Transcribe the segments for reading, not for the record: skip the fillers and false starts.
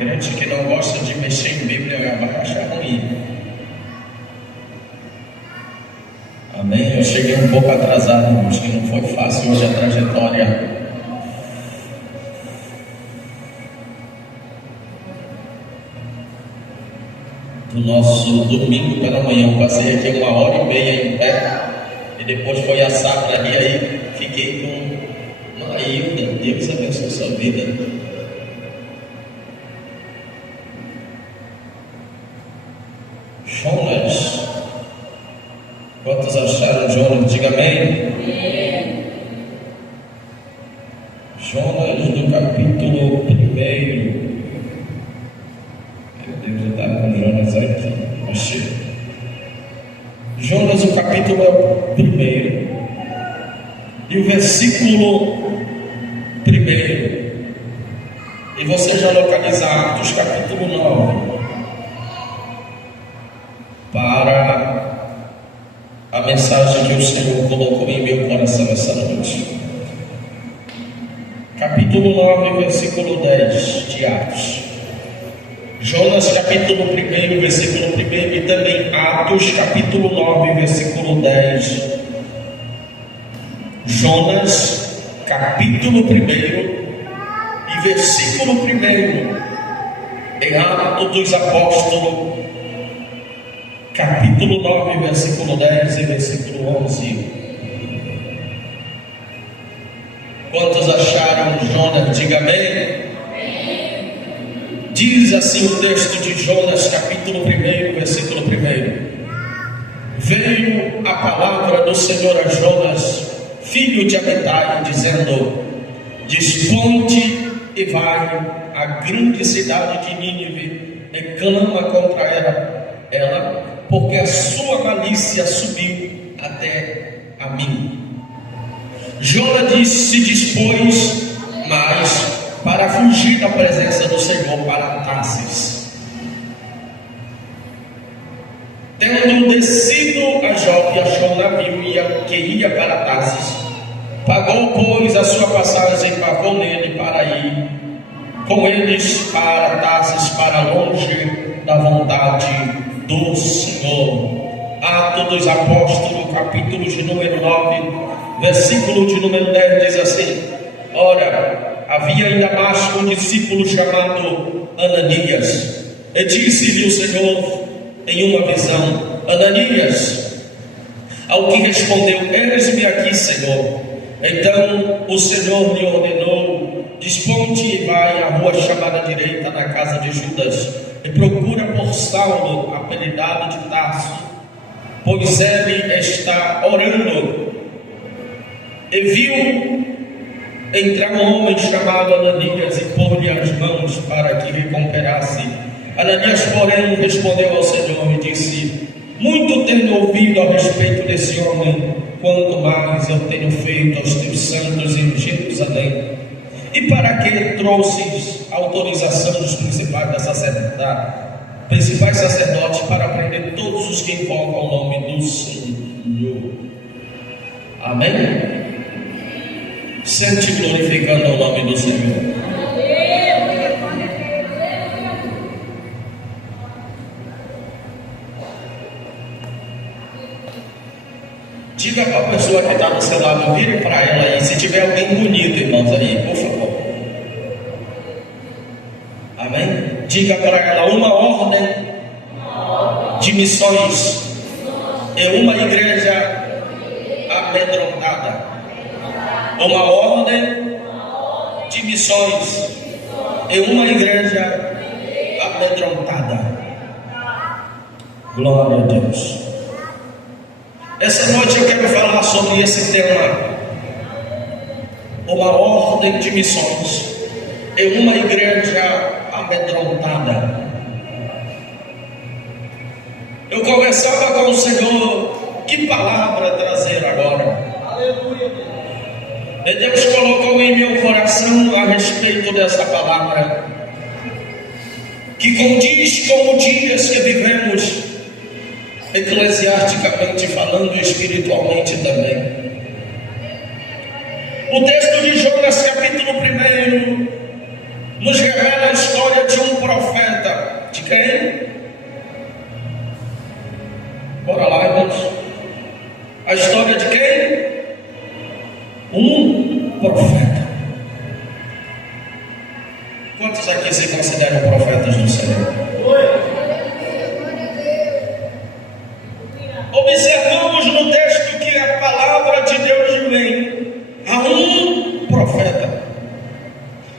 Crente que não gosta de mexer em Bíblia vai achar ruim. Amém? Eu cheguei um pouco atrasado, irmãos, que não foi fácil hoje a trajetória. Do nosso domingo pela manhã. Eu passei aqui 1h30 em pé. E depois foi a sacra. E aí fiquei com uma Hilda. Deus abençoe sua vida. Jonas. Quantos acharam Jonas? Diga amém. Jonas do capítulo 1. Meu Deus, eu estava com Jonas aqui. Achei. Jonas, o capítulo 1. E o versículo 1. E você já localiza Atos capítulo 9. Para a mensagem que o Senhor colocou em meu coração essa noite. Capítulo 9, versículo 10 de Atos. Jonas, capítulo 1, versículo 1, e também Atos, capítulo 9, versículo 10. Jonas, capítulo 1 e versículo 1, em Atos dos Apóstolos, capítulo 9, versículo 10 e versículo 11. Quantos acharam Jonas? Diga amém. Diz assim o texto de Jonas, capítulo 1, versículo 1. Veio a palavra do Senhor a Jonas, filho de Amitai, dizendo: Desponte e vai à grande cidade de Nínive e clama contra ela, porque a sua malícia subiu até a mim. Jonas se dispôs, mas para fugir da presença do Senhor para Tarsis. Tendo descido a Jope, achou um navio que ia para Tarsis. Pagou, pois, a sua passagem, pagou nele para ir com eles para Tarsis, para longe da vontade do Senhor. Atos dos Apóstolos, capítulo de número 9, versículo de número 10, diz assim: Ora, havia em Damasco um discípulo chamado Ananias, e disse-lhe o Senhor em uma visão: Ananias. Ao que respondeu: Eis-me aqui, Senhor. Então o Senhor lhe ordenou: Desponte e vai à rua chamada direita, na casa de Judas, e procura por Saulo, apelidado de Tarso, pois ele está orando. E viu entrar um homem chamado Ananias e pôr-lhe as mãos para que recuperasse. Ananias, porém, respondeu ao Senhor e disse: Muito tenho ouvido a respeito desse homem, quanto mais eu tenho feito aos teus santos em Jerusalém. E para que trouxes autorização dos principais sacerdotes para prender todos os que invocam o nome do Senhor? Amém? Sente glorificando o nome do Senhor. Diga para a pessoa que está do seu lado, vire para ela aí. Se tiver alguém bonito, irmãos, aí, por favor. Amém? Diga para ela: uma ordem de missões e uma igreja amedrontada. Uma ordem de missões e uma igreja amedrontada. Glória a Deus. Essa noite eu quero falar sobre esse tema: uma ordem de missões e uma igreja amedrontada. Eu conversava com o Senhor, que palavra trazer agora? Aleluia. E Deus colocou em meu coração a respeito dessa palavra, que condiz com os dias que vivemos, eclesiasticamente falando, espiritualmente também. O texto de Jonas, capítulo 1, nos revela a história de um profeta. De quem? Bora lá, irmãos. A história de quem? Um profeta. Quantos aqui se consideram profetas do Senhor? Observamos no texto que a palavra de Deus vem a um profeta.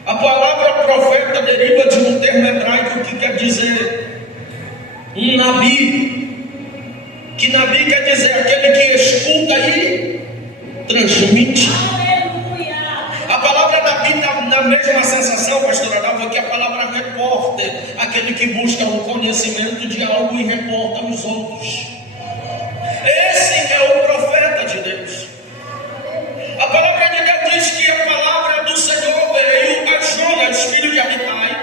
A palavra profeta deriva de um termo hebraico que quer dizer um nabi. Que nabi quer dizer aquele que escuta e transmite. A palavra nabi está na mesma sensação, pastor Adalva, que a palavra repórter, aquele que busca o conhecimento de algo e reporta aos outros. Esse é o profeta de Deus. A palavra de Deus diz que a palavra do Senhor veio a Jonas, filho de Amitai,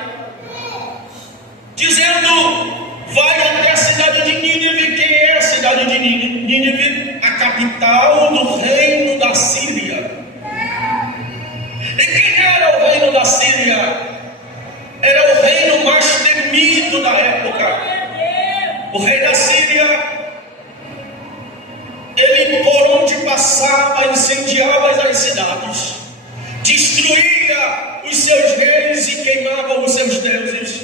dizendo: vai até a cidade de Nínive. Quem é a cidade de Nínive? Nínive, a capital do reino da Síria. E quem era o reino da Síria? Era o reino mais temido da época. O rei da Síria, ele por onde passava incendiava as cidades, destruía os seus reis e queimava os seus deuses.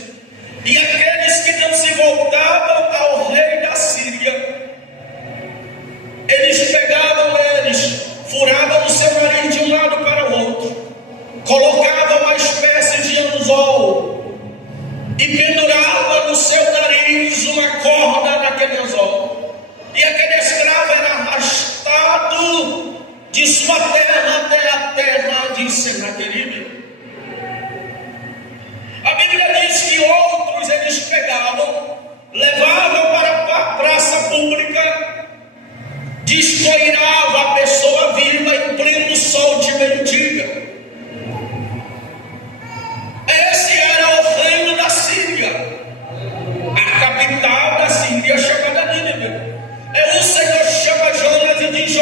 E aqueles que não se voltavam ao rei da Síria, eles pegavam eles, furavam o seu nariz de um lado para o outro, colocavam uma espécie de anzol e penduravam no seu nariz uma corda naquele anzol. E aquele escravo era arrastado de sua terra até a terra de Senaqueribe. A Bíblia diz que outros eles pegavam, levavam para a praça pública, descoirava a pessoa viva em pleno sol de meio-dia. Esse era o reino da Síria, a capital da Síria chamada Nínive. O Senhor chama Jonas e diz: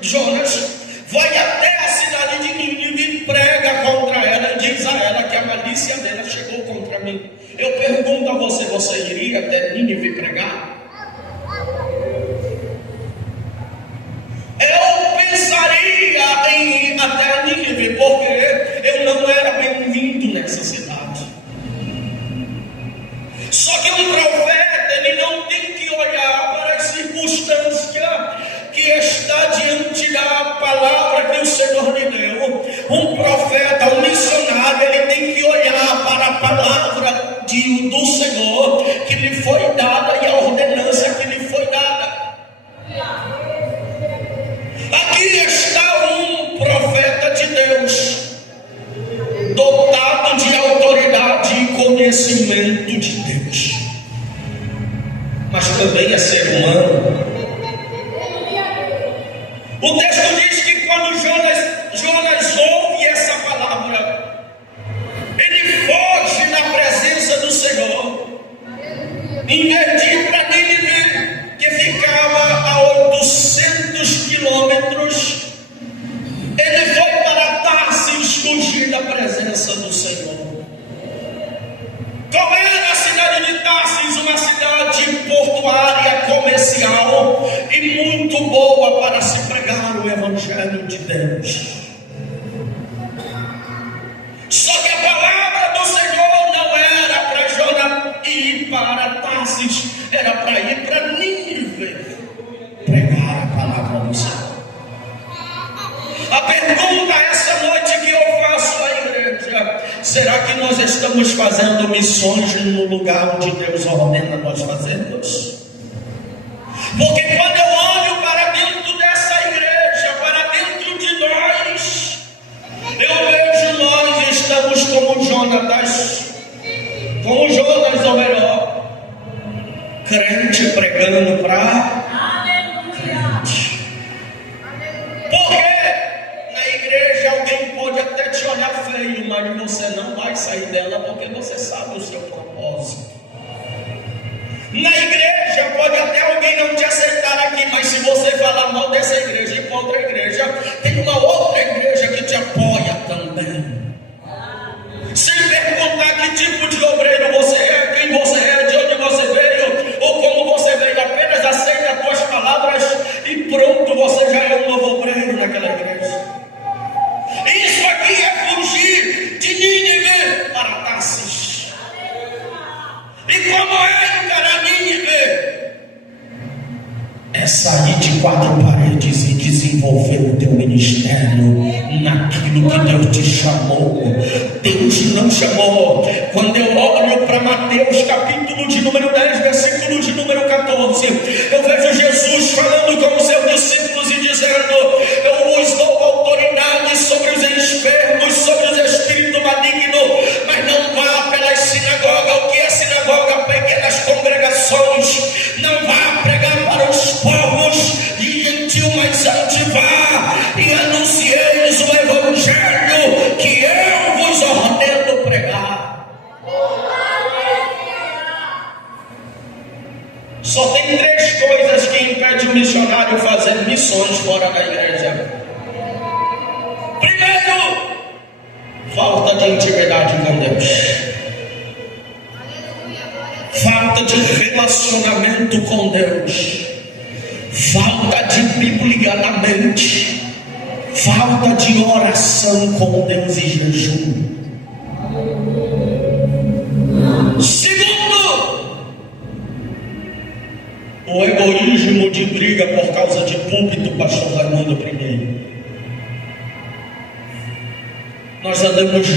Jonas, vai até a cidade de Nínive, prega contra ela e diz a ela que a malícia dela chegou contra mim. Eu pergunto a você: você iria até Nínive pregar? Eu pensaria em ir até Nínive, porque eu não era bem-vindo nessa cidade. Só que um profeta, ele não tem que olhar para a circunstância que está diante da palavra que o Senhor lhe deu. Um profeta, um missionário, ele tem que olhar para a palavra do Senhor que lhe foi dada e a ordenança que lhe foi dada. Aqui está um profeta de Deus, dotado de autoridade e conhecimento de Deus, mas também é ser humano. O texto diz que quando Jonas ouve essa palavra, ele foge da presença do Senhor, em vez de ir para Nínive, que ficava a 800 quilômetros, ele foi para Tarsis, fugir da presença do Senhor. Qual era a cidade de Tarsis? Uma cidade portuária, comercial e muito boa para se pregar o Evangelho de Deus. Só que a palavra do Senhor não era para Jonas ir para Tarsis, era para ir para Nínive pregar a palavra do Senhor. A pergunta essa noite que eu faço à igreja: será que nós estamos fazendo missões no lugar onde Deus ordena nós fazermos? Porque quando eu olho para dentro dessa igreja, para dentro de nós, eu vejo nós estamos como Jonas, ou melhor, crente pregando para crente. Porque na igreja alguém pode até te olhar feio, mas você não vai sair dela porque você sabe o seu propósito. Na igreja pode até alguém não te aceitar aqui, mas se você falar mal dessa igreja e para outra igreja, tem uma outra igreja que te apoia também. Sem tipo de obreiro você é, quem você é, de onde você veio, ou como você veio. Apenas aceita as tuas palavras e pronto, você já é um novo obreiro naquela igreja. Isso aqui é fugir de Nínive para Tarsis. E como é encarar Nínive? É sair de quatro paredes e desenvolver o teu ministério naquilo que Deus te chamou. Deus não chamou. Quando eu olho para Mateus capítulo de número 10, versículo de número 14, eu vejo Jesus falando com os seus discípulos e dizendo: eu vos dou autoridade sobre os enfermos, sobre os espíritos malignos, mas não vá pelas sinagogas. O que é sinagoga? Pequenas congregações. Não vá pregar para os povos de gentil, mas antes vá e anuncieis o evangelho que eu vos ordeno pregar. Só tem três coisas que impedem o missionário fazer missões fora da igreja. Primeiro, falta de intimidade com Deus. Falta de relacionamento com Deus, falta de Bíblia na mente, falta de oração com Deus e jejum. Segundo, o egoísmo de briga por causa de púlpito, pastor Raimundo primeiro. Nós andamos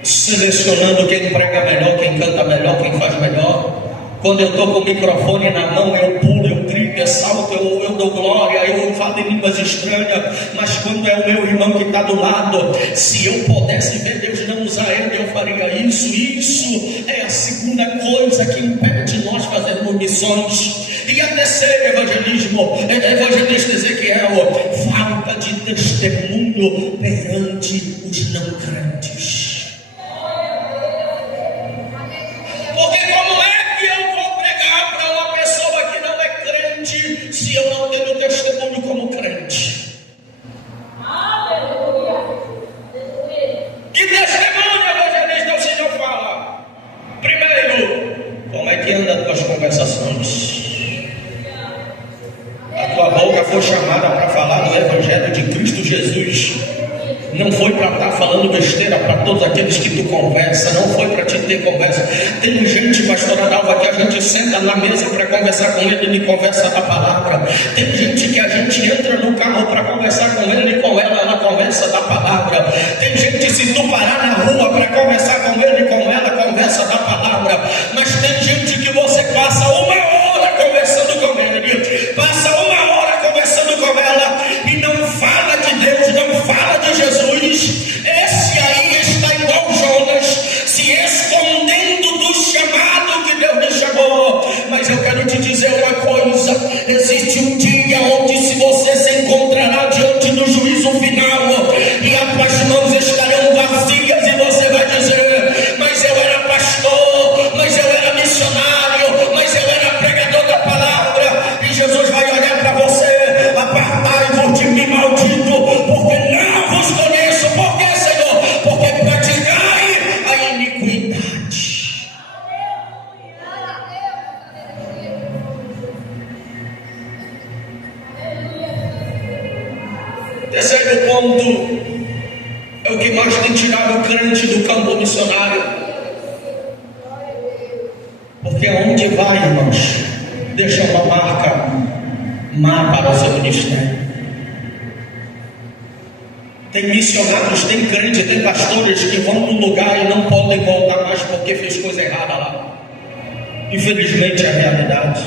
selecionando quem prega melhor, quem canta melhor, quem faz melhor. Quando eu estou com o microfone na mão, eu pulo, eu grito, eu salto, eu dou glória, eu falo em línguas estranhas. Mas quando é o meu irmão que está do lado, se eu pudesse ver Deus não usar ele, eu faria isso. Isso é a segunda coisa que impede nós fazermos missões. E a terceira, evangelista Ezequiel, falta de testemunho perante os não crentes. Porque como é que eu vou pregar para uma pessoa que não é crente se eu não tenho testemunho como crente? Que testemunho, evangelista, o Senhor fala? Primeiro, como é que anda as tuas conversações? A tua boca foi chamada para falar do evangelho de Cristo Jesus. Não foi para estar falando besteira para todos aqueles que tu conversa. Não foi para te ter conversa. Tem gente, pastora Dalva, que a gente senta na mesa para conversar com ele e conversa da palavra. Tem gente que a gente entra no carro para conversar com ele e com ela conversa da palavra. Tem gente, se tu parar na rua para conversar com ele e com ela conversa da palavra. Mas tem gente que você passa uma hora conversando com ele, passa uma hora conversando com ela e não fala de Deus, não fala de Jesus. Esse aí está igual Jonas, se escondendo do chamado que Deus lhe chamou. Mas eu quero te dizer uma coisa: existe um dia onde se você se encontrará diante do juízo final e as tuas mãos estarão vazias e você vai dizer: mas eu era pastor, mas eu era missionário, mas eu era pregador da palavra. E Jesus vai olhar para você: apartai-vos de mim, maldito, porque não vos conheço. Por que, Senhor? Porque praticai a iniquidade. Terceiro ponto é o que mais tem tirado o crente do campo missionário. Porque aonde vai, irmãos, deixa uma marca má para o seu ministério. Tem missionários, tem crentes, tem pastores que vão num lugar e não podem voltar mais porque fez coisa errada lá. Infelizmente é a realidade.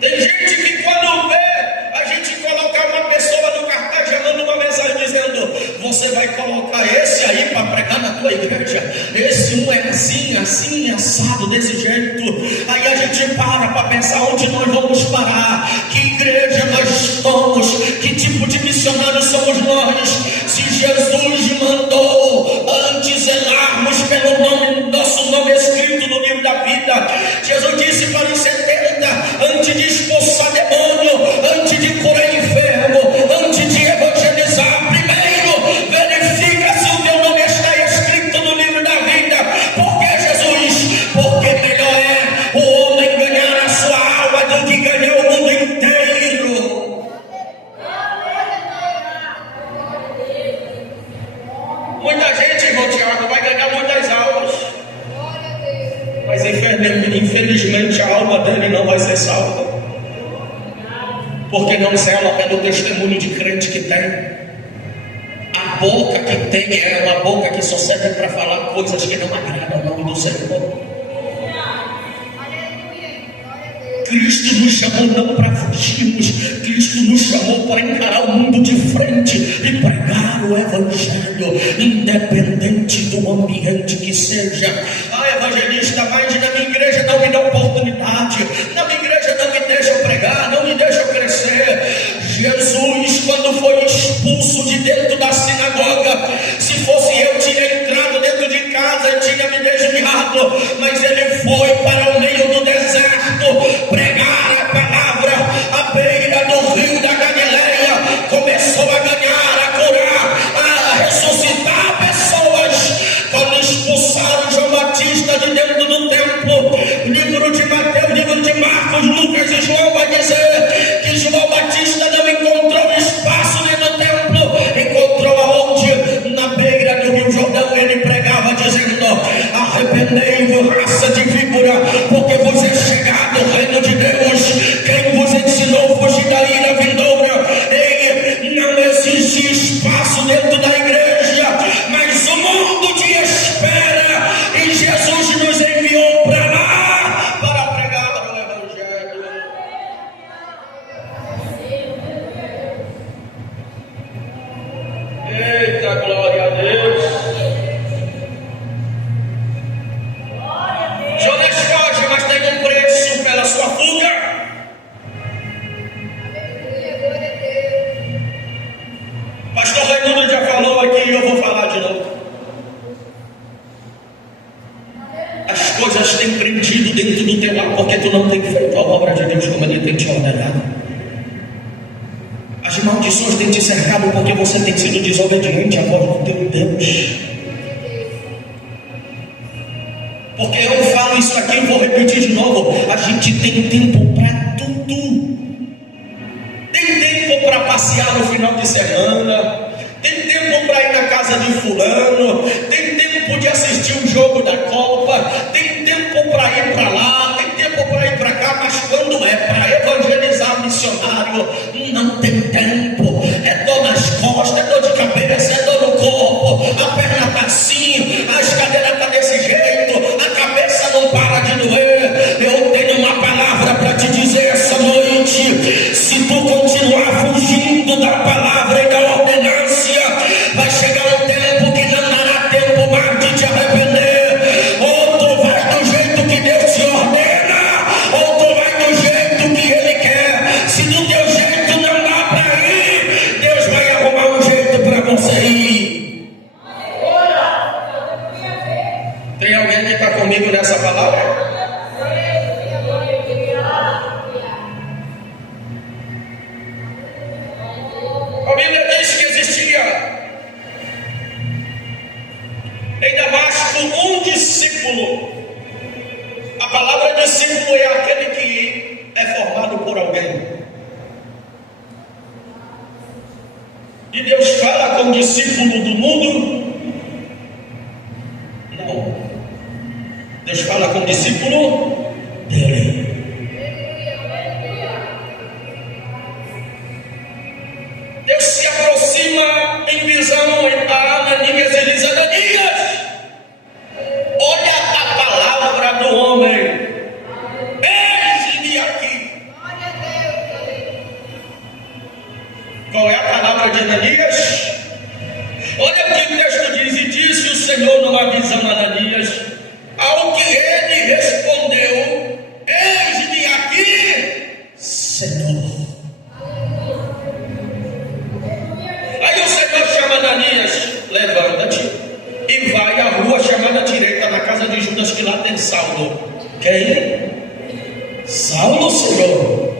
Tem gente que quando vê a gente colocar uma pessoa no cartaz já manda uma mensagem dizendo: você vai colocar esse aí para pregar na tua igreja, esse um é assim, assim, assado, desse jeito. Aí a gente para pensar onde nós vamos parar, que igreja nós estamos, que tipo de missionários somos nós. Se Jesus mandou antes zelarmos pelo nome, nosso nome escrito no livro da vida, Jesus disse para os 70, antes de expulsar demônio, antes de curar enfermo, antes de evangelizar, primeiro verifica se o teu nome está escrito no Muita gente, irmão Tiago, vai ganhar muitas almas. Mas infelizmente a alma dele não vai ser salva. Porque não zela pelo testemunho de crente que tem. A boca que tem é uma boca que só serve para falar coisas que não agradam ao nome do Senhor. Cristo nos chamou não para fugirmos, Cristo nos chamou para encarar o mundo de frente e pregar o Evangelho, independente do ambiente que seja. Evangelista, mas na minha igreja não me dá oportunidade, na minha igreja não me deixa pregar, não me deixa crescer. Jesus, quando foi expulso de dentro da sinagoga, se fosse eu, tinha entrado dentro de casa e tinha me desviado, mas ele foi para o meio do deserto pregar a palavra à beira do rio da Galileia. Começou a ganhar, a curar, a ressuscitar pessoas. Quando expulsaram João Batista de dentro do templo, o livro de Mateus, o livro de Marcos, Lucas e João vai dizer que João Batista não encontrou espaço dentro do templo. Encontrou aonde? Na beira do rio Jordão. Ele pregava dizendo: arrependei-vos, raça de víbora, porque vos é chegado o reino de Deus. Quem vos ensinou fugir da ira vindoura? Não existe espaço dentro da igreja, mas o mundo te espera e Jesus nos enviou para lá para pregar o Evangelho. Eita, glória a Deus. Jonas foge, mas tem um preço pela sua fuga. Pastor Raimundo já falou aqui e eu vou falar de novo. As coisas têm prendido dentro do teu lar porque tu não tem feito a obra de Deus como Ele tem te ordenado. As maldições têm te cercado porque você tem sido desobediente à voz do teu Deus. Porque eu falo isso aqui e vou repetir de novo. A gente tem tempo para tudo. Tem tempo para passear no final de semana. Tem tempo para ir na casa de fulano. Tem tempo de assistir um jogo da Copa. Tem tempo para ir para lá. Tem tempo para ir para cá. Mas quando é para evangelizar missionário, não tem tempo. É dor nas costas, é dor de cabeça, é dor no corpo. A perna está assim, a escadeira está desse jeito, a cabeça não para de doer. Eu tenho uma palavra para te dizer essa noite. Se tu continuar fugindo da palavra e da ordenância, vai chegar um tempo que não dará tempo mais de te arrepender. Ou tu vai do jeito que Deus te ordena, ou tu vai do jeito que Ele quer. Se do teu jeito não dá para ir, Deus vai arrumar um jeito para você ir. Tem alguém que está comigo nessa palavra? A Bíblia diz que existia em Damasco um discípulo. A palavra discípulo é aquele que é formado por alguém. E Deus fala com o discípulo do mundo? Não. Deus fala com o discípulo dele. Deus se aproxima em visão a Ananias e diz: Ananias, olha a palavra do homem. Eis-me aqui. Qual é a palavra de Ananias? Olha o que o texto diz: e disse o Senhor numa visão a Ananias, ao que ele respondeu: eis-me aqui, Senhor. Aí o Senhor chama Ananias: levanta-te e vai à rua chamada direita, na casa de Judas, que lá tem Saulo. Quem? Saulo, Senhor?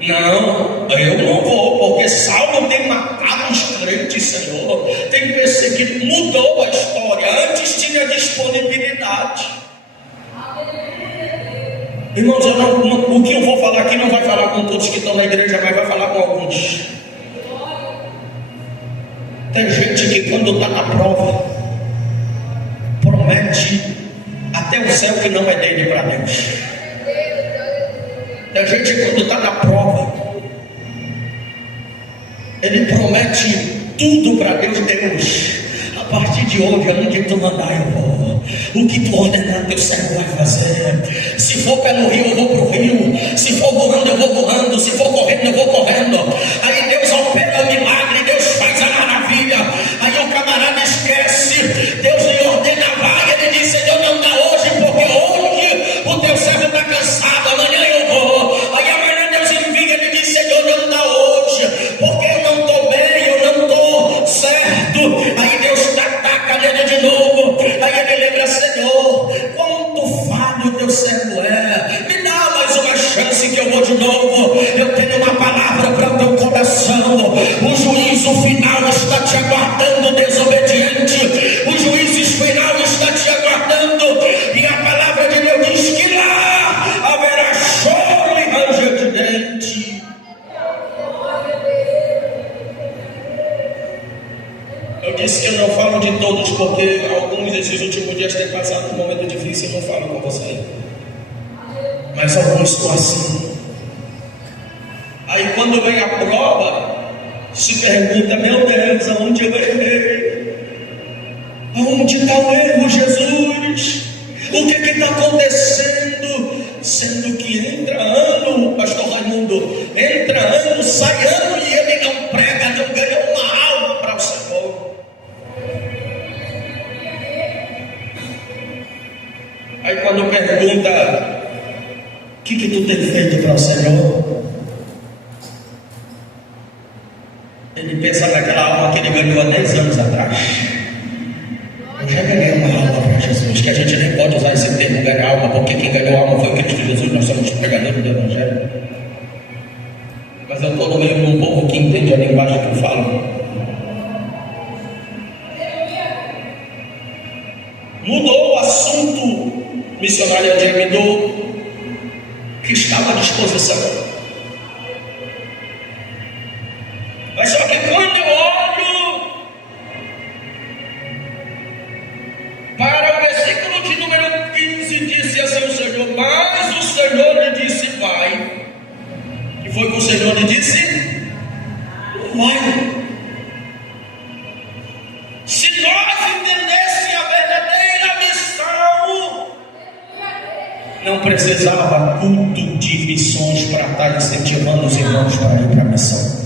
Não, eu não vou, porque Saulo tem matado os crentes, Senhor. Tem perseguido, mudou a história. Antes tinha disponibilidade. Irmãos, o que eu vou falar aqui não vai falar com todos que estão na igreja, mas vai falar com alguns. Tem gente que quando está na prova, promete até o céu que não é dele para Deus. Tem gente que quando está na prova, ele promete tudo para Deus. Deus, a partir de hoje, onde tu mandar eu vou. O que tu ordenar, teu servo vai fazer. Se for pelo rio, eu vou para o rio. Se for voando, eu vou voando. Se for correndo, eu vou correndo. Aí Deus opera o milagre, Deus faz a maravilha. Aí o camarada esquece. Deus lhe ordena a vaga. Ele diz: Senhor, não dá hoje, porque hoje o teu servo está cansado. Amanhã eu vou. Aí amanhã Deus envia. Ele diz: Senhor, não dá hoje, porque eu não estou bem, eu não estou certo. Aí Deus ataca nele de novo. Aí ele lembra: Senhor, quanto falho teu servo é. Me dá mais uma chance que eu vou de novo. Eu tenho uma palavra para o teu coração. O juízo final está te aguardando, desobediente. O juízo final está te aguardando. E a palavra de Deus diz que lá haverá choro e ranger de dente. Eu disse que eu não falo de todos, porque alguns desses últimos dias têm passado um momento difícil e eu não falo com você. Mas alguns são assim. Aí quando vem a prova, se pergunta: meu Deus, aonde eu errei? Aonde está o erro, Jesus? O que está acontecendo? Sendo que entra ano, pastor Raimundo, entra ano, sai ano e ele não prega, não ganha uma alma para o Senhor. Aí quando pergunta: o que tu tem feito para o Senhor? Ele pensa naquela alma que ele ganhou há 10 anos atrás. Eu já ganhei uma alma para Jesus, que a gente nem pode usar esse termo ganhar alma, porque quem ganhou alma foi Cristo Jesus, nós somos pregadores do Evangelho. Mas eu estou no meio de um povo que entende a linguagem que eu falo. Mudou o assunto, missionário Ademidou, que estava à disposição. Mas só que quando eu olho para o versículo de número 15, disse assim o Senhor: mas o Senhor lhe disse: vai. E foi que o Senhor lhe disse: vai. Se nós entendêssemos a verdadeira missão, não precisava culto de missões para estar incentivando os irmãos para ir para a missão.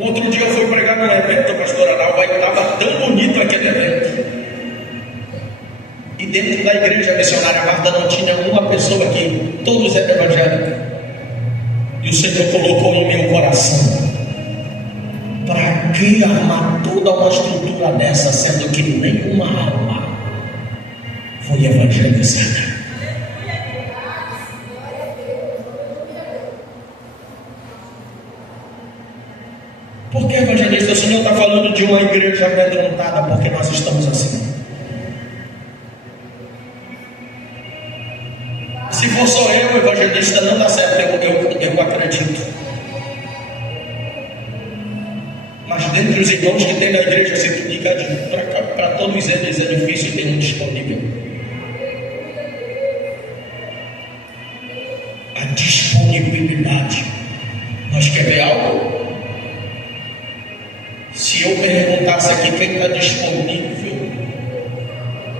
Outro dia eu fui pregar num evento, pastor Arnaldo, e estava tão bonito aquele evento. E dentro da igreja missionária Marta não tinha uma pessoa aqui, todos eram evangélicos. E o Senhor colocou em meu coração: para que armar toda uma estrutura dessa, sendo que nenhuma alma foi evangelizada? Porque evangelista, o Senhor está falando de uma igreja amedrontada, porque nós estamos assim. Se for só eu, evangelista, não dá certo, eu acredito. Mas dentre os irmãos que tem na igreja, se tu diga para todos eles é difícil ter um disponível. A disponibilidade. Nós quer ver algo? Se eu perguntasse aqui quem está disponível,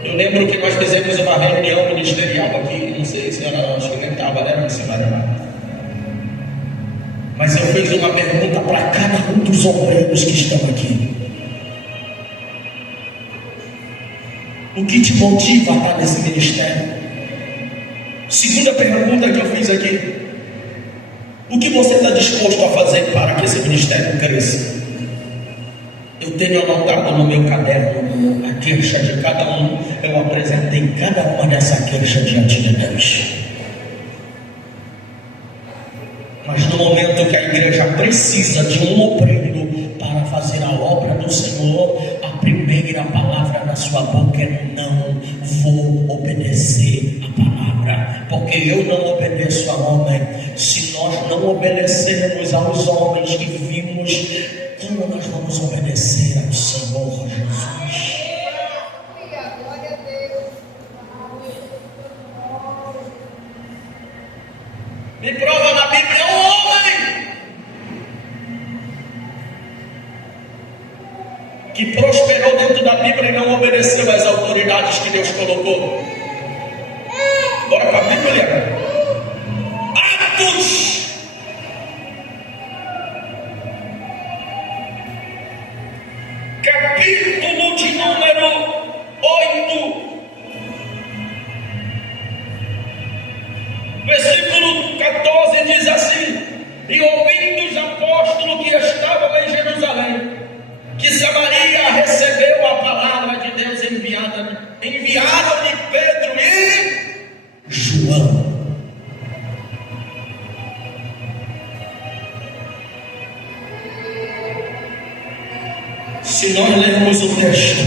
eu lembro que nós fizemos uma reunião ministerial aqui, não sei se ela, acho que nem estava, né, missionária? Mas eu fiz uma pergunta para cada um dos obreiros que estão aqui: o que te motiva a estar nesse ministério? Segunda pergunta que eu fiz aqui: o que você está disposto a fazer para que esse ministério cresça? Eu tenho anotado no meu caderno a queixa de cada um. Eu apresentei cada uma dessa queixa diante de Deus. Mas no momento que a igreja precisa de um obreiro para fazer a obra do Senhor, a primeira palavra da sua boca é: não vou obedecer a palavra, porque eu não obedeço a homem. Se nós nós não obedecemos aos homens que vimos, como nós vamos obedecer ao Senhor Jesus? Glória a Deus. Me prova na Bíblia um homem que prosperou dentro da Bíblia e não obedeceu às autoridades que Deus colocou. Bora para a Bíblia. Atos, capítulo de número 8, versículo 14 diz assim: e ouvindo os apóstolos que estavam em Jerusalém, que Samaria recebeu a palavra de Deus enviaram-lhe Pedro e João. Se nós lermos o texto,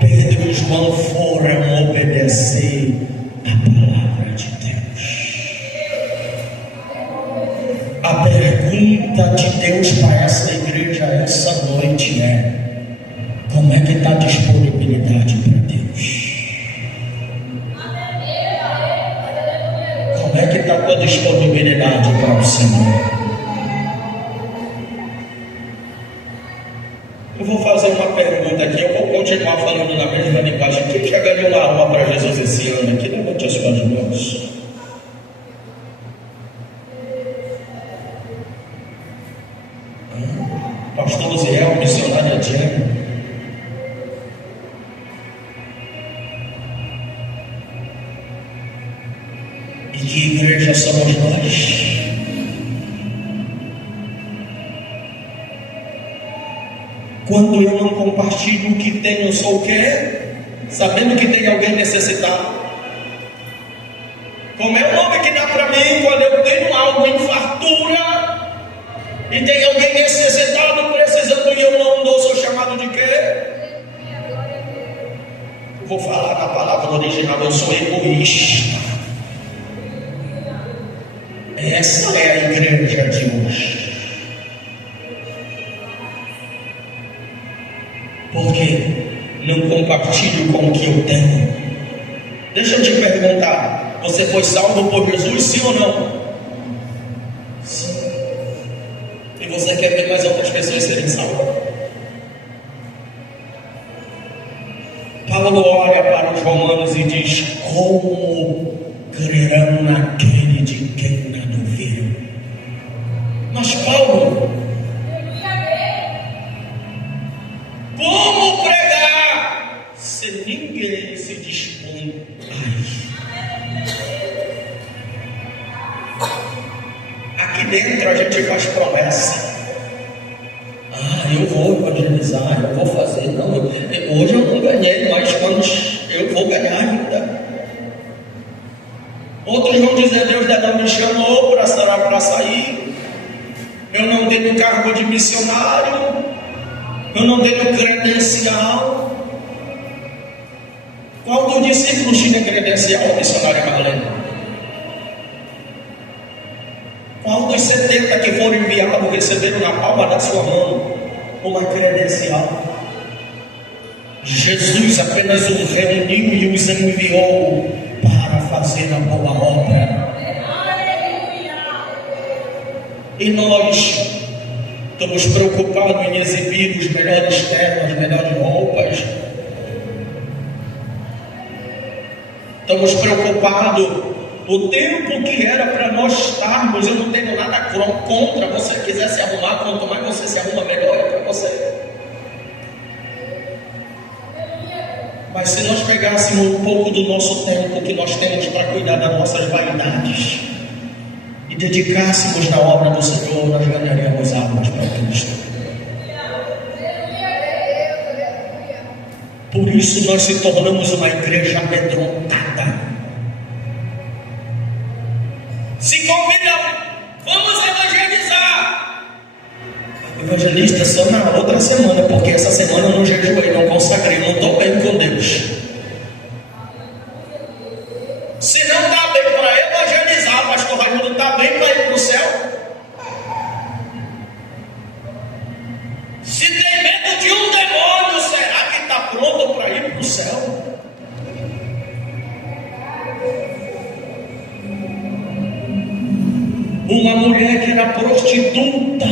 Pedro e João foram obedecer a palavra de Deus. A pergunta de Deus para essa igreja essa noite é: como é que está a disponibilidade para Deus? Como é que está a tua disponibilidade para o Senhor? Eu vou fazer uma pergunta aqui, eu vou continuar falando na mesma linguagem. Quem já ganhou uma alma para Jesus esse ano aqui? Levante as suas mãos. Pastor Luziel, missionária Diana. E que igreja somos nós? Quando eu não compartilho o que tenho, eu sou o quê? Sabendo que tem alguém necessitado. Como é o nome que dá para mim quando eu tenho algo em fartura e tem alguém necessitado, precisando e eu não dou, sou chamado de quê? Eu vou falar na palavra original, eu sou egoísta. Essa é a igreja de hoje. Porque não compartilho com o que eu tenho. Deixa eu te perguntar: você foi salvo por Jesus, sim ou não? Sim. E você quer ver mais outras pessoas serem salvas? Paulo olha para os romanos e diz: como crerão naquele de quem nada ouviram? Mas Paulo, como pregar se ninguém se dispõe a ir? Aqui dentro a gente faz promessa. Eu vou evangelizar, eu vou fazer. Não, hoje eu não ganhei, mas quando eu vou ganhar ainda. Outros vão dizer: Deus ainda não me chamou para sair. Eu não tenho cargo de missionário. Eu não tenho credencial. Qual dos discípulos tinha credencial, missionária Marlene? Qual dos 70 que foram enviados receberam na palma da sua mão uma credencial? Jesus apenas os reuniu e os enviou para fazer a boa obra. E nós estamos preocupados em exibir os melhores ternos, as melhores roupas. Estamos preocupados. O tempo que era para nós estarmos, eu não tenho nada contra. Você quiser se arrumar, quanto mais você se arruma, melhor é para você. Mas se nós pegássemos um pouco do nosso tempo que nós temos para cuidar das nossas vaidades e dedicássemos na obra do Senhor, nós ganharíamos almas para Cristo. Por isso nós se tornamos uma igreja amedrontada. Se convidam, vamos evangelizar. Evangelista só na outra semana, porque essa semana eu não jejuei, não consagrei, não estou bem com Deus. Se não dá bem para evangelizar, pastor Raimundo prostituta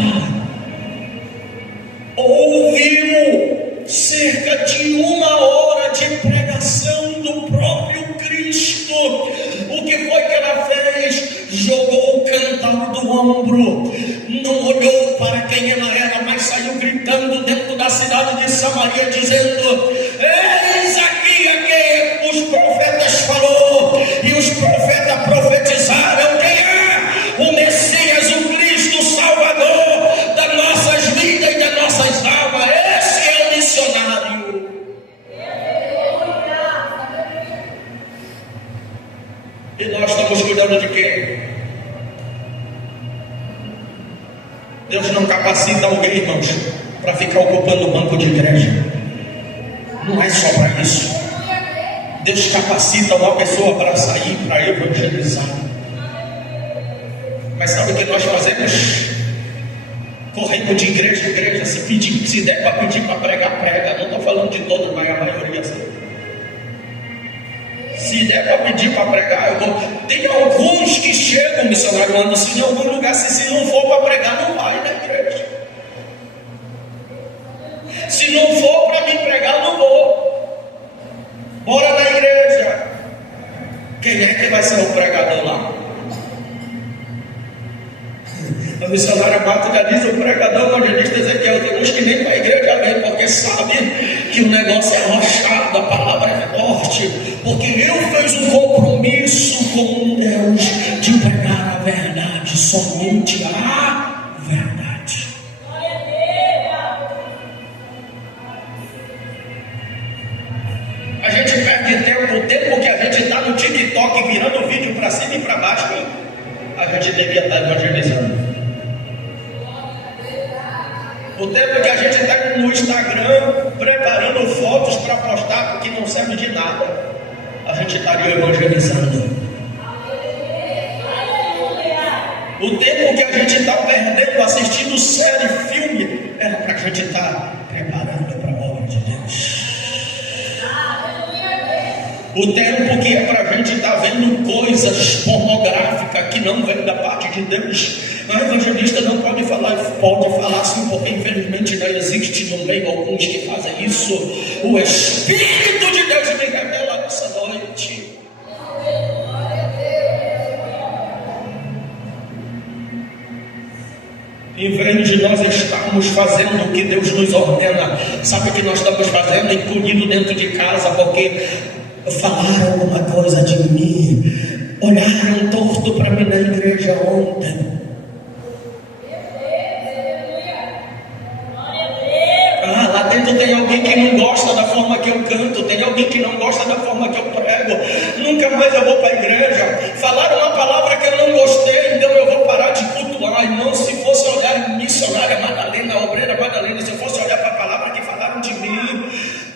ouviu cerca de 1 hora de pregação do próprio Cristo. O que foi que ela fez? Jogou o cântaro do ombro, não olhou para quem ela era, mas saiu gritando dentro da cidade de Samaria, dizendo: eis aqui a quem os profetas falou, e os profetas profetizaram. Quem é? O Messias, o Cristo, o Salvador das nossas vidas e das nossas almas. Esse é o missionário. E nós estamos cuidando de quem? Deus não capacita alguém, irmãos, para ficar ocupando o banco de igreja. Não é só para isso. Deus capacita uma pessoa para sair, para evangelizar. Mas sabe o que nós fazemos? Correndo de igreja em igreja, se der para pedir para pregar, prega. Não estou falando de todos, mas a maioria sim. Se der para pedir para pregar, eu vou. Tem alguns que chegam, missionário, andam assim em algum lugar, se não for para pregar, não vai na igreja. Se não for para me pregar, não vou. Bora na igreja. Quem é que vai ser o pregador lá? O missionário Marcos já diz: o pregador evangelista Ezequiel. Tem uns que nem para a igreja vem, porque sabe que o negócio é arrochado, a palavra é forte, porque eu fiz um compromisso com Deus de pregar a verdade, somente a verdade. A gente perde tempo, o tempo que a gente está no TikTok virando vídeo para cima e para baixo, a gente devia estar evangelizando. O tempo que a gente está no Instagram preparando fotos para postar porque não serve de nada, a gente estaria evangelizando. O tempo que a gente está perdendo assistindo série, filme, era para a gente estar preparando para a obra de Deus. O tempo que é para a gente estar vendo coisas pornográficas que não vêm da parte de Deus. Mas o evangelista não pode falar sim, porque infelizmente ainda existe no meio alguns que fazem isso. O Espírito de Deus me revela nessa noite. Em vez de nós estarmos fazendo o que Deus nos ordena, sabe o que nós estamos fazendo? Encolhido dentro de casa, porque falaram alguma coisa de mim, olharam torto para mim na igreja ontem. Lá dentro tem alguém que não gosta da forma que eu canto, tem alguém que não gosta da forma que eu prego. Nunca mais eu vou para a igreja. Falaram uma palavra que eu não gostei, então eu vou parar de cultuar. Irmão, se fosse olhar missionária Madalena, obreira Madalena, se eu fosse olhar para a palavra que falaram de mim,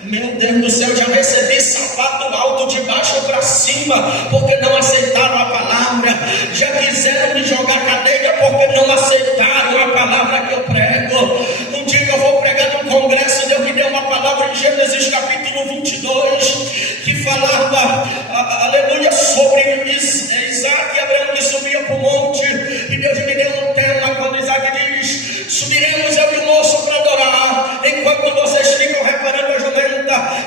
meu Deus do céu, já recebi sapato alto de baixo para cima, porque não aceitaram a palavra. Já quiseram me jogar cadeia, porque não aceitaram a palavra que eu prego. Um dia eu vou pregar num congresso, Deus me deu uma palavra em Gênesis capítulo 22, que falava, aleluia, sobre Isaac e Abraão que subia para o monte, e Deus me deu um tema quando Isaac diz: subiremos eu e o moço para adorar, enquanto vocês ficam reparando a jumenta.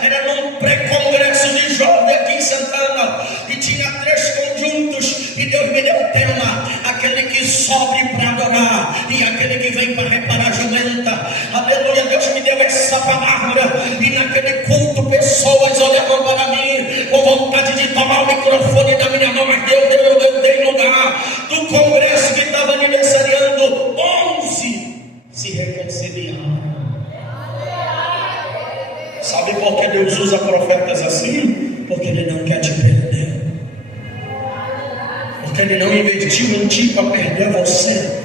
Era num pré-congresso de jovem aqui em Santana, e tinha 3 conjuntos, e Deus me deu o tema: aquele que sobe para adorar e aquele que vem para reparar a jumenta. Aleluia, Deus me deu essa palavra, e naquele culto pessoas olhavam para mim com vontade de tomar o microfone da minha mão, mas eu dei lugar. Do congresso que estava aniversariando, 11 se reconciliaram. Sabe por que Deus usa profetas assim? Porque Ele não quer te perder. Porque Ele não investiu em ti para perder você.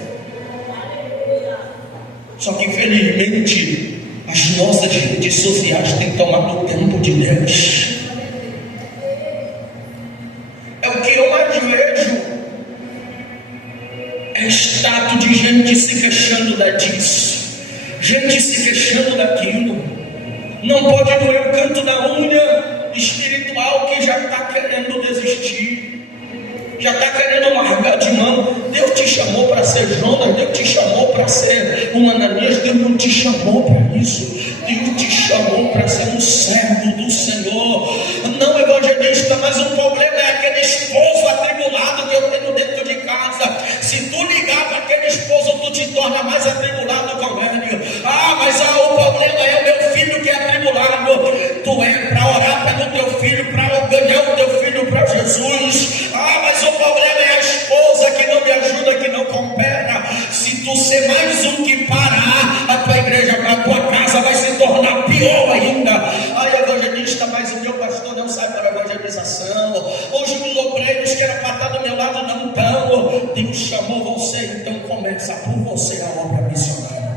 Só que infelizmente as nossas redes sociais têm tomado o tempo de Deus. É o que eu mais vejo. É status de gente se queixando disso, gente se queixando daquilo. Não pode doer o canto da unha espiritual que já está querendo desistir. já está querendo largar de mão. Deus te chamou para ser Jonas, Deus te chamou para ser um Ananias, Deus não te chamou para isso. Deus te chamou para ser um servo do Senhor, não evangelista. Mas o problema é aquele esposo atribulado que eu tenho dentro de casa. Se tu ligar para aquele esposo, tu te torna mais atribulado com ele. Mas o problema é o meu filho que é atribulado. Tu é para orar pelo teu filho, para ganhar o teu filho para Jesus. Mas o problema é a esposa que não me ajuda, que não coopera. Se tu ser mais um que parar, a tua igreja, a tua casa vai se tornar pior ainda. Evangelista, mas o meu pastor não sai para a evangelização. Hoje os obreiros que eram para estar do meu lado não estão. Deus chamou você, então começa por você a obra missionária.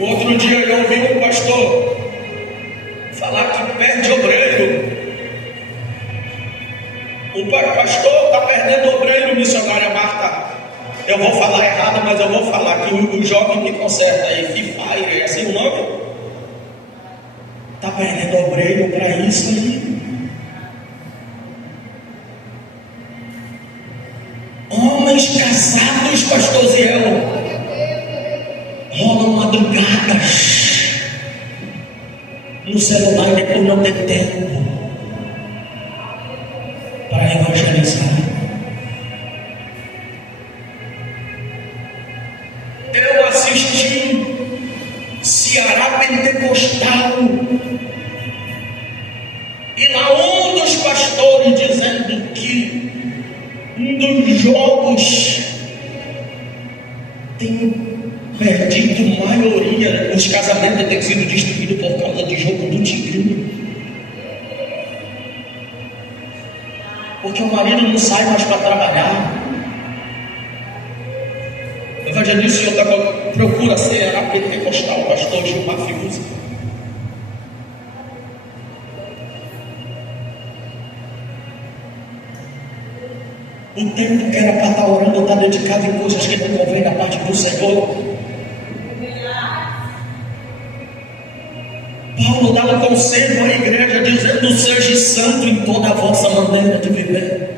Outro dia eu ouvi um pastor falar que perde obreiro. O pastor está perdendo obreiro, missionária Marta. Eu vou falar errado, mas eu vou falar que o jovem que conserta aí, Fifire, é assim o nome? Está perdendo obreiro para isso aí. Homens casados, pastor Ziel, rolam madrugadas no celular e depois não tem tempo para evangelizar. Eu assisti Ceará Pentecostal e lá um dos pastores dizendo que um dos jogos tem perdido maioria, os casamentos têm sido destruídos por causa de jogo do tigrinho. Porque o marido não sai mais para trabalhar. O evangelista procura ser a pentecostal, o pastor Gilmar Fiuza. O tempo que era para estar orando está dedicado em coisas que não convém da parte do Senhor. Paulo dá um conselho à igreja dizendo: seja santo em toda a vossa maneira de viver.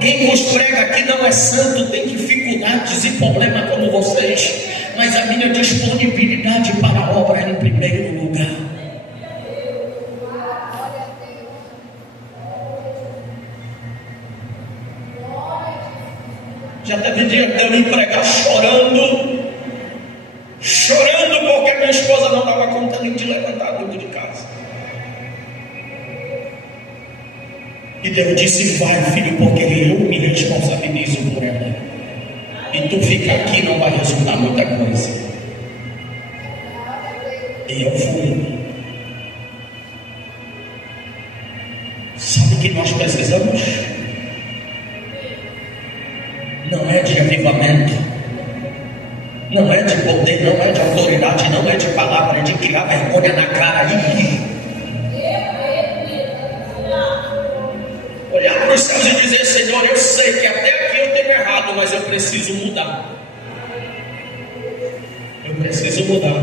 Quem vos prega que não é santo tem dificuldades e problemas como vocês, mas a minha disponibilidade para a obra é em primeiro lugar. Já teve dia de eu me pregar chorando porque minha esposa não dava conta nem de levantar dentro de casa. E Deus disse: vai, filho, porque eu me responsabilizo por ela. E tu fica aqui, não vai resultar muita coisa. E eu fui. Sabe o que nós precisamos? Não é de avivamento, não é de poder, não é de autoridade, não é de palavra, é de criar vergonha na cara e rir. Olhar para os céus e dizer: Senhor, eu sei que até aqui eu tenho errado, mas eu preciso mudar. Eu preciso mudar.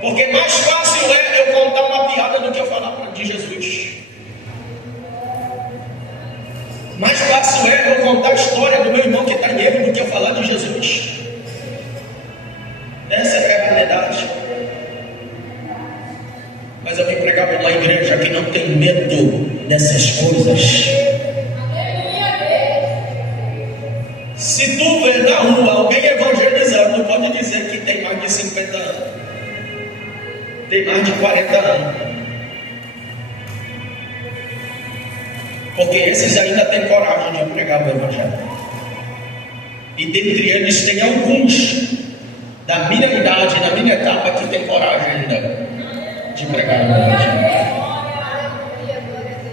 Porque mais fácil é eu contar uma piada do que eu falar de Jesus. Mais fácil é eu contar a história do meu irmão que está em erro do que eu falar de Jesus. Essa é a realidade. Mas eu vim pregar para uma igreja que não tem medo dessas coisas. Se tu vê na rua alguém evangelizando, pode dizer que tem mais de 50 anos, tem mais de 40 anos. Porque esses ainda têm coragem de pregar o evangelho. E dentre eles tem alguns da minha idade, da minha etapa, que tem coragem ainda de pregar o evangelho.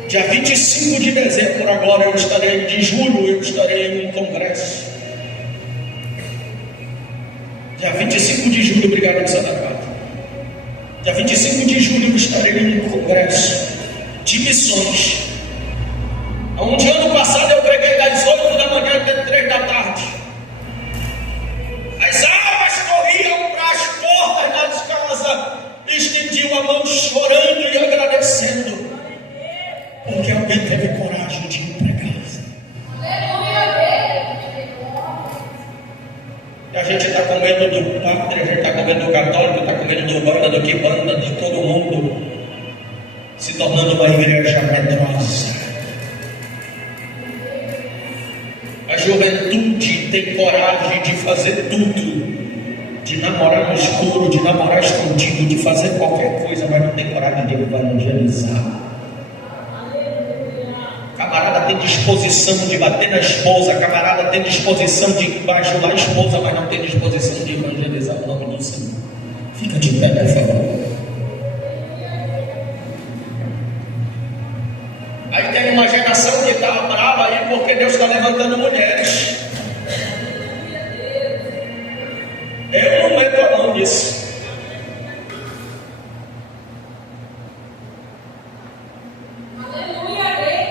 Dia 25 de dezembro agora eu estarei, de julho eu estarei em um congresso. Dia 25 de julho, obrigado, Santa Cata. Dia 25 de julho eu estarei em um congresso de missões, onde ano passado eu preguei das 8 da manhã até 3 da tarde. As almas corriam para as Porque alguém teve coragem de ir para casa. A gente está com medo do padre, a gente está com medo do católico, está com medo do banda, do que banda, de todo mundo, se tornando uma igreja medrosa. A juventude tem coragem de fazer tudo, de namorar no escuro, de namorar escondido, de fazer qualquer coisa, mas não tem coragem de evangelizar. Camarada tem disposição de bater na esposa, camarada tem disposição de bajular a esposa, mas não tem disposição de evangelizar o nome do Senhor. Fica de pé, por favor. Aí tem uma geração que está brava aí porque Deus está levantando mulheres. Eu não meto a mão nisso.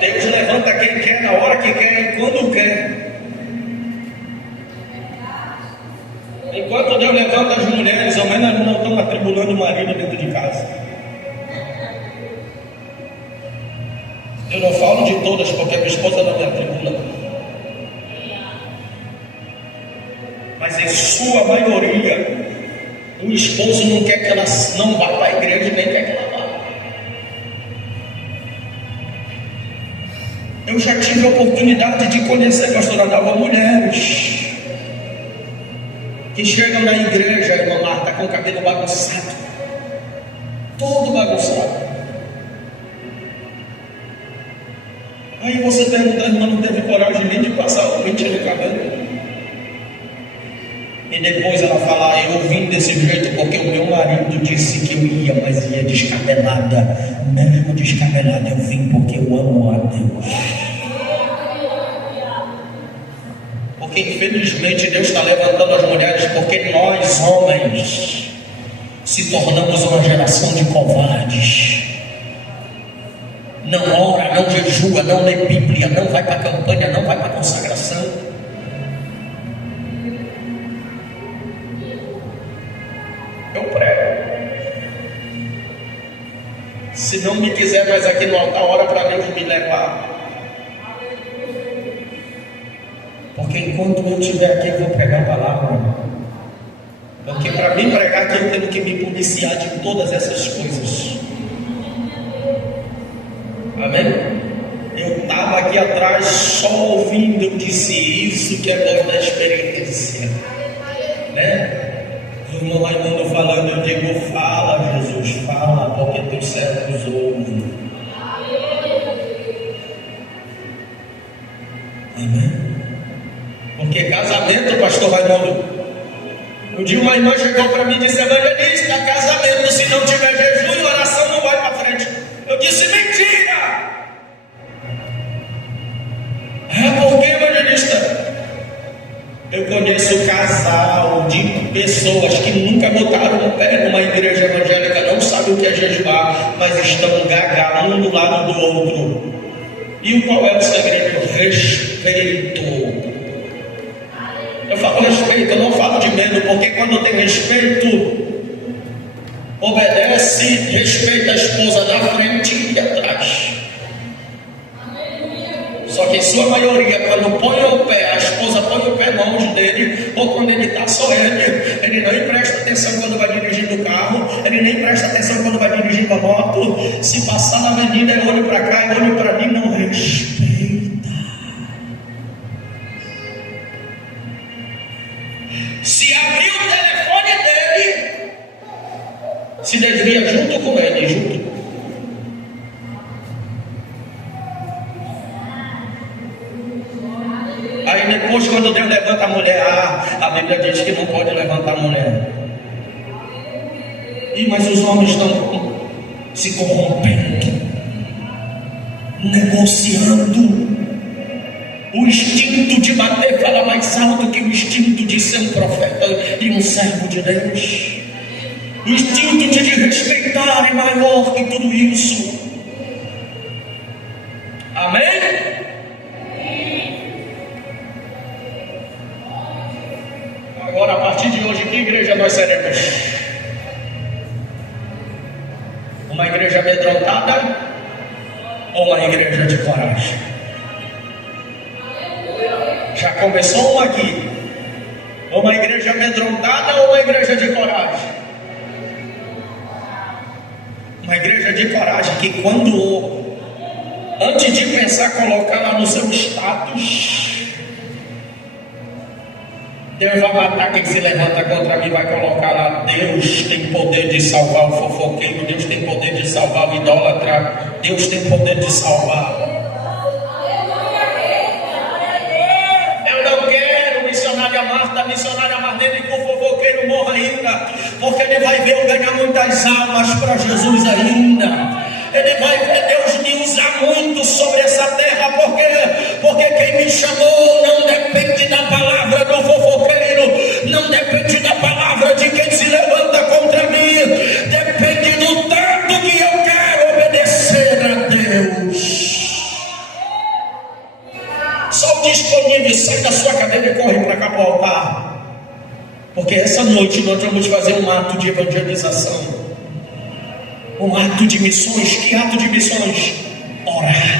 Deus levanta quem quer, na hora que quer e quando quer. Enquanto Deus levanta as mulheres, ao menos não estão atribulando o marido dentro de casa. Eu não falo de todas, porque a minha esposa não me atribula. Mas em sua maioria, o esposo não quer que ela não vá para a igreja, nem quer que ela vá. Eu já tive a oportunidade de conhecer, pastor Adalva, mulheres que chegam na igreja, irmã Marta, com o cabelo bagunçado, todo bagunçado. Aí você pergunta, a irmã não teve coragem nem de passar o pente no cabelo. E depois ela fala, eu vim desse jeito porque o meu marido disse que eu ia, mas ia descabelada. Mesmo descabelada eu vim porque eu amo a Deus. Porque infelizmente Deus está levantando as mulheres porque nós homens se tornamos uma geração de covardes. Não ora, não jejua, não lê Bíblia, não vai para a campanha, não vai para a consagração. Eu prego. Se não me quiser mais aqui no altar, ora para Deus me levar. Porque enquanto eu estiver aqui, eu vou pregar a palavra. Porque para mim pregar aqui, eu tenho que me policiar de todas essas coisas. Amém? Eu estava aqui atrás só ouvindo, eu disse isso que é bom da experiência, né? O irmão Raimundo falando, eu digo, fala Jesus, fala, porque teus servos ouvem. Amém? Porque casamento, pastor Raimundo, um dia uma irmã chegou para mim e disse, evangelista, casamento, se não tiver jejum e oração não vai para frente. Eu disse, mentira! É porque, evangelista, eu conheço casal de pessoas que nunca botaram o pé numa igreja evangélica, não sabem o que é jejuar, mas estão gaga um do lado do outro. E qual é o segredo? Respeito. Eu falo respeito, eu não falo de medo, porque quando tem respeito, obedece, respeita a esposa da frente e atrás. Só que em sua maioria, quando põe o pé, a esposa põe o pé longe dele, ou quando ele está só ele não presta atenção quando vai dirigindo o carro, ele nem presta atenção quando vai dirigindo a moto. Se passar na avenida, é olho para cá, é olho para mim, não respeita. Se abrir o telefone dele, se desvia junto com ele, junto. Aí depois, quando Deus levanta a mulher, a Bíblia diz que não pode levantar a mulher. Mas os homens estão se corrompendo, negociando. O instinto de bater fala mais alto que o instinto de ser um profeta e um servo de Deus. O instinto de respeitar é maior que tudo isso. Amém? Agora, a partir de hoje, que igreja nós seremos? Uma igreja amedrontada ou uma igreja de coragem? Já começou uma aqui. Uma igreja amedrontada ou uma igreja de coragem? Uma igreja de coragem que quando, antes de pensar colocar lá no seu status, Deus vai matar quem se levanta contra mim, vai colocar lá: Deus tem poder de salvar o fofoqueiro, Deus tem poder de salvar o idólatra, Deus tem poder de salvar. Eu não quero missionária Marlene que o fofoqueiro morra ainda, porque ele vai ver eu ganhar muitas almas para Jesus ainda. Ele vai ver Deus me usar muito sobre essa terra, porque quem me chamou não depende da palavra do fofoqueiro, não depende da palavra de quem se levanta contra mim, depende do tanto que eu quero obedecer a Deus. Só o disponível, sai da sua cadeira e corre para cá para o altar, porque essa noite nós vamos fazer um ato de evangelização, um ato de missões. Que ato de missões? Orar.